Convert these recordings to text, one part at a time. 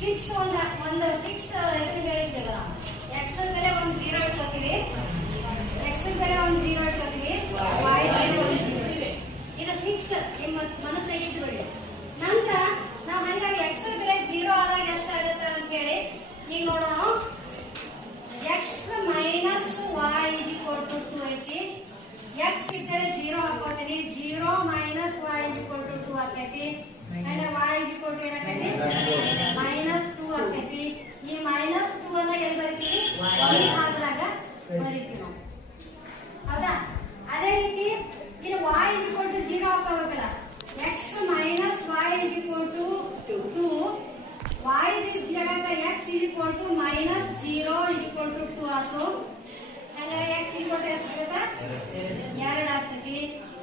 Fix ಒಂದು fix ಎಷ್ಟು ಹೇಳಿದ್ವಿ ನಾವು x ಬೆಲೆ ಒಂದು 0 ಇಟ್ಕೋತೀವಿ, x ಬೆಲೆ ಒಂದು 0 ಇಟ್ಕೋತೀವಿ, y ಬೆಲೆ ಒಂದು 0. ಇದು ಫಿಕ್ಸ್ ನಿಮ್ಮ ಮನಸ್ಸಿಗೆ ಇಟ್ಕೊಳ್ಳಿ. ನಂತರ ನಾವು ಹಂಗಾಗಿ x ಬೆಲೆ 0 ಆದಾಗ ಎಷ್ಟಾಗುತ್ತೆ ಅಂತ ಹೇಳಿ ಈಗ ನೋಡೋಣ. x minus y is equal to 2 ಐತಿ. x ಇದ್ದರೆ 0 ಹಾಕೋತೀನಿ, 0 minus y is equal to 2 ಆಕೈತಿ. and y is equal to ಏನಾಗೈತಿ ಮೈನಸ್ 2 ಆಕೈತಿ. ಈ ಮೈನಸ್ 2 ಅನ್ನ ಎಲ್ಲಿ ಬರಿತೀವಿ ಈ ಭಾಗದಾಗ ಬರಿತೀವಿ ನಾವು, ಹೌದಾ? ಅದೇ ರೀತಿ ಇನ್ನು y is equal to 0 ಹಾಕೋಬೇಕಲ್ಲ. x minus y is equal to 2, y ಜಾಗಕ್ಕೆ x is equal to minus 0 is equal to 2 ಆಯ್ತು. ಹಾಗಾದ್ರೆ x equal to ಎಷ್ಟು ಆಗುತ್ತೆ 2 ಆಗ್ತೈತಿ.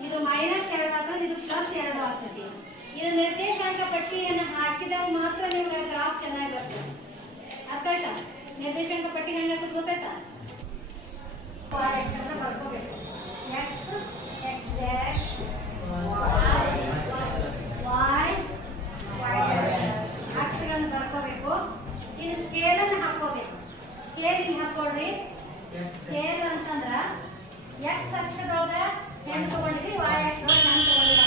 ಇದು ಮೈನಸ್ 2 ಆದ್ರೆ ಇದು ಪ್ಲಸ್ 2 ಆಗ್ತೈತಿ. ಇದು ನಿರ್ದೇಶಾಂಕ ಪಟ್ಟಿಯನ್ನು ಹಾಕಿದಾಗ ಮಾತ್ರ ನಿಮ್ಗೆ ಗ್ರಾಫ್ ಚೆನ್ನಾಗಿ ಬರ್ತದೆ. ಅರ್ಥ ಆಯ್ತಾ? ನಿರ್ದೇಶಾಂಕ ಪಟ್ಟಿ ಹೆಂಗೆ ಹಾಕೋದು ಗೊತ್ತಾಯ್ತಾ? ಬರ್ಕೋಬೇಕು. x x ಡ್ಯಾಶ್ y ಅಕ್ಷರಗಳನ್ನು ಬರ್ಕೋಬೇಕು. ಇನ್ನು ಸ್ಕೇಲ್ ಅನ್ನು ಹಾಕೋಬೇಕು. ಸ್ಕೇಲ್ ಹಿಂಗೆ ಹಾಕೊಳ್ರಿ. ಸ್ಕೇಲ್ ಅಂತಂದ್ರ x ಅಕ್ಷರದೊಳಗ ಹೆಂಗ್ ತಗೊಂಡಿದ್ವಿ, y ಅಕ್ಷರದೊಳಗ ಹೆಂಗ್ ತಗೊಂಡಿದ್ವಿ